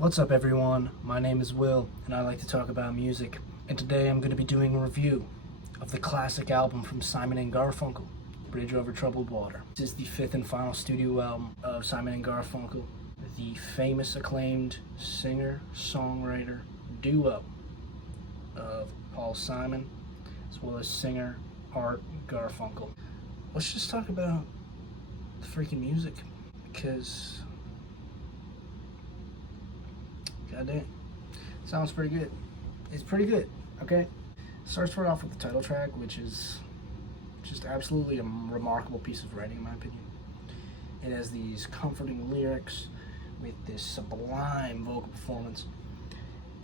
What's up everyone, my name is Will and I like to talk about music, and today I'm going to be doing a review of the classic album from Simon and Garfunkel, Bridge Over Troubled Water. This is the fifth and final studio album of Simon and Garfunkel, the famous acclaimed singer-songwriter duo of Paul Simon as well as singer Art Garfunkel. Let's just talk about the freaking music, because goddamn, sounds pretty good. It's pretty good, okay? Starts right off with the title track, which is just absolutely a remarkable piece of writing in my opinion. It has these comforting lyrics with this sublime vocal performance,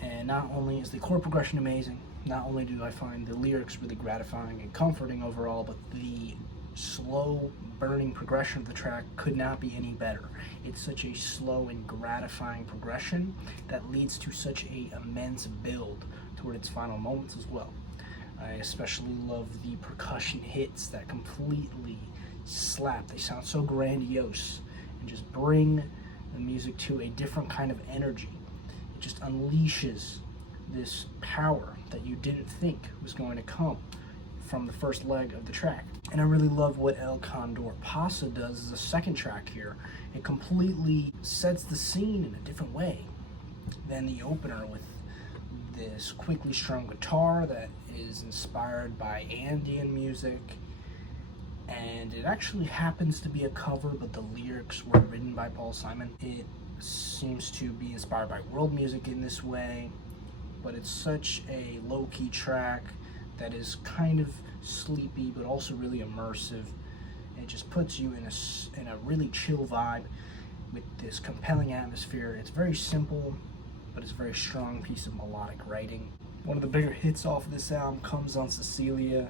and not only is the chord progression amazing, not only do I find the lyrics really gratifying and comforting overall, but the slow burning progression of the track could not be any better. It's such a slow and gratifying progression that leads to such a immense build toward its final moments as well. I especially love the percussion hits that completely slap. They sound so grandiose and just bring the music to a different kind of energy. It just unleashes this power that you didn't think was going to come from the first leg of the track. And I really love what Candor Pasa does as a second track here. It completely sets the scene in a different way than the opener, with this quickly strung guitar that is inspired by Andean music. And it actually happens to be a cover, but the lyrics were written by Paul Simon. It seems to be inspired by world music in this way, but it's such a low-key track that is kind of sleepy but also really immersive. It just puts you in a really chill vibe with this compelling atmosphere. It's very simple, but it's a very strong piece of melodic writing. One of the bigger hits off of this album comes on Cecilia,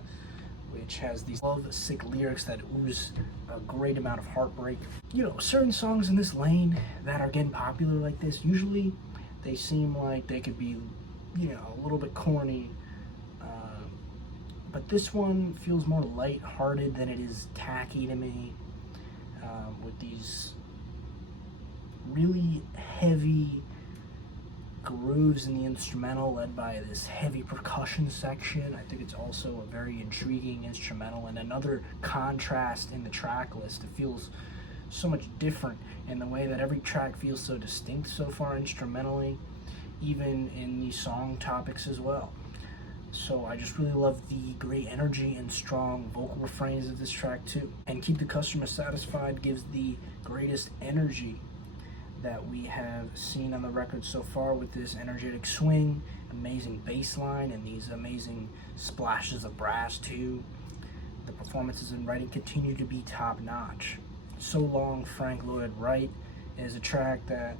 which has these love-sick lyrics that ooze a great amount of heartbreak. You know, certain songs in this lane that are getting popular like this, usually they seem like they could be, you know, a little bit corny, but this one feels more light-hearted than it is tacky to me, with these really heavy grooves in the instrumental led by this heavy percussion section. I think it's also a very intriguing instrumental and another contrast in the track list. It feels so much different in the way that every track feels so distinct so far instrumentally, even in the song topics as well. So I just really love the great energy and strong vocal refrains of this track too. And Keep the Customer Satisfied gives the greatest energy that we have seen on the record so far, with this energetic swing, amazing bass line, and these amazing splashes of brass too. The performances and writing continue to be top notch. So Long, Frank Lloyd Wright is a track that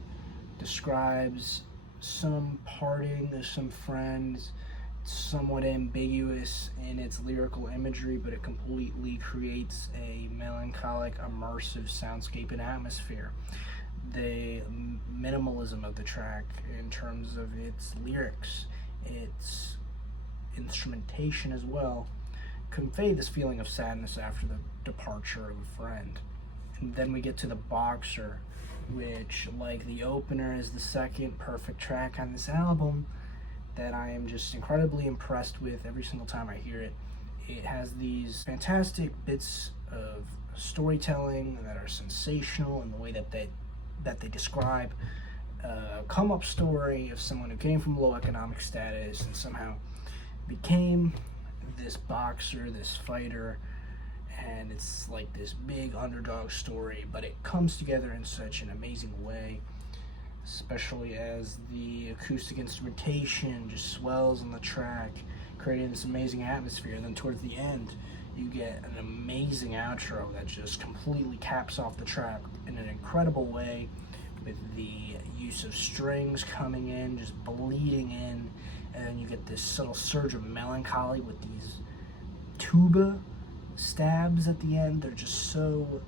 describes some parting of some friends, somewhat ambiguous in its lyrical imagery, but it completely creates a melancholic, immersive soundscape and atmosphere. The minimalism of the track in terms of its lyrics, its instrumentation as well, convey this feeling of sadness after the departure of a friend. And then we get to the Boxer, which, like the opener, is the second perfect track on this album that I am just incredibly impressed with every single time I hear it. It has these fantastic bits of storytelling that are sensational in the way that they describe a come-up story of someone who came from low economic status and somehow became this boxer, this fighter, and it's like this big underdog story, but it comes together in such an amazing way, especially as the acoustic instrumentation just swells on the track, creating this amazing atmosphere. And then towards the end, you get an amazing outro that just completely caps off the track in an incredible way, with the use of strings coming in, just bleeding in, and then you get this subtle surge of melancholy with these tuba stabs at the end. They're just so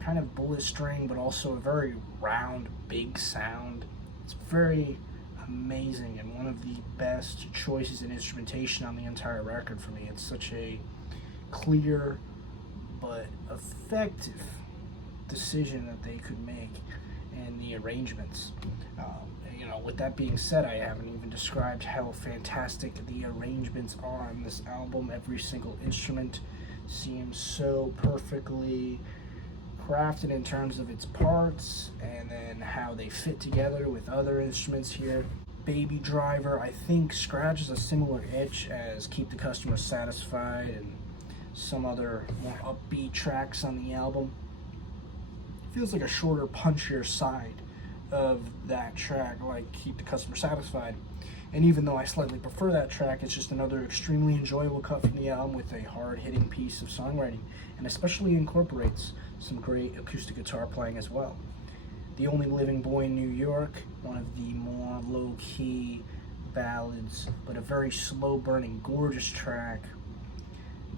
kind of bullet string, but also a very round, big sound. It's very amazing and one of the best choices in instrumentation on the entire record for me. It's such a clear but effective decision that they could make in the arrangements. with that being said, I haven't even described how fantastic the arrangements are on this album. Every single instrument seems so perfectly crafted in terms of its parts, and then how they fit together with other instruments here. Baby Driver, I think, scratches a similar itch as Keep the Customer Satisfied and some other more upbeat tracks on the album. It feels like a shorter, punchier side of that track, like Keep the Customer Satisfied. And even though I slightly prefer that track, it's just another extremely enjoyable cut from the album with a hard-hitting piece of songwriting, and especially incorporates some great acoustic guitar playing as well. The Only Living Boy in New York, one of the more low-key ballads, but a very slow-burning, gorgeous track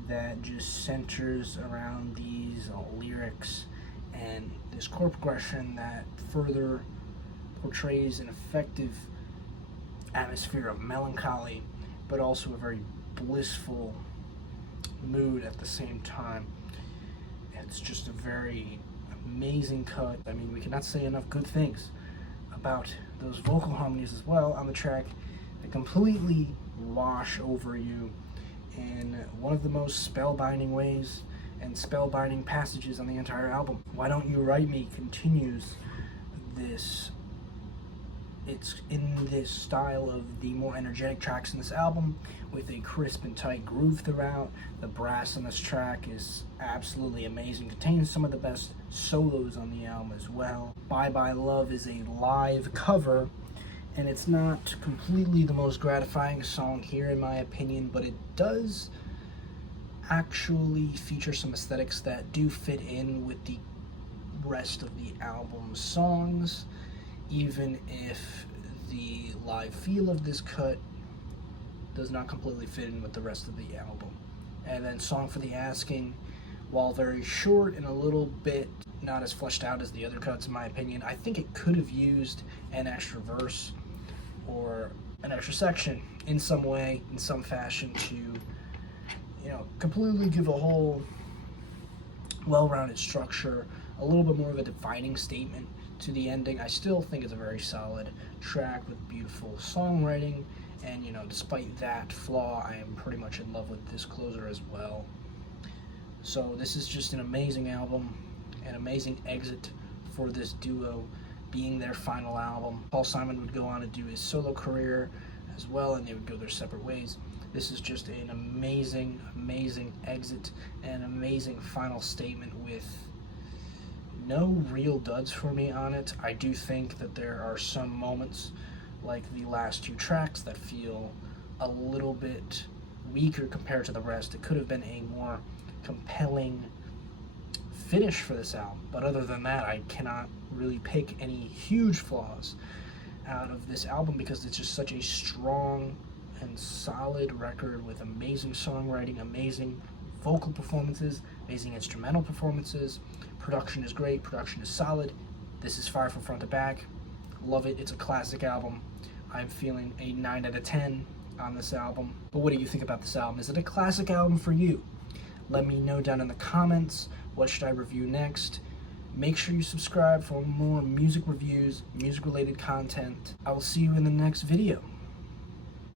that just centers around these lyrics and this chord progression that further portrays an effective atmosphere of melancholy, but also a very blissful mood at the same time. It's just a very amazing cut. I mean, we cannot say enough good things about those vocal harmonies as well on the track that completely wash over you in one of the most spellbinding ways and spellbinding passages on the entire album. Why Don't You Write Me continues this. It's in this style of the more energetic tracks in this album with a crisp and tight groove throughout. The brass on this track is absolutely amazing. Contains some of the best solos on the album as well. Bye Bye Love is a live cover, and it's not completely the most gratifying song here in my opinion, but it does actually feature some aesthetics that do fit in with the rest of the album's songs, even if the live feel of this cut does not completely fit in with the rest of the album. And then Song for the Asking, while very short and a little bit not as fleshed out as the other cuts in my opinion, I think it could have used an extra verse or an extra section in some way, in some fashion, to, you know, completely give a whole well-rounded structure, a little bit more of a defining statement to the ending. I still think it's a very solid track with beautiful songwriting, and, you know, despite that flaw, I am pretty much in love with this closer as well. So this is just an amazing album, an amazing exit for this duo, being their final album. Paul Simon would go on to do his solo career as well, and they would go their separate ways. This is just an amazing, amazing exit and an amazing final statement with no real duds for me on it. I do think that there are some moments, like the last two tracks, that feel a little bit weaker compared to the rest. It could have been a more compelling finish for this album, but other than that, I cannot really pick any huge flaws out of this album because it's just such a strong and solid record with amazing songwriting, amazing vocal performances, amazing instrumental performances. Production is great, production is solid. This is fire from front to back. Love it. It's a classic album. I'm feeling a 9 out of 10 on this album. But what do you think about this album? Is it a classic album for you? Let me know down in the comments. What should I review next? Make sure you subscribe for more music reviews, music related content. I will see you in the next video.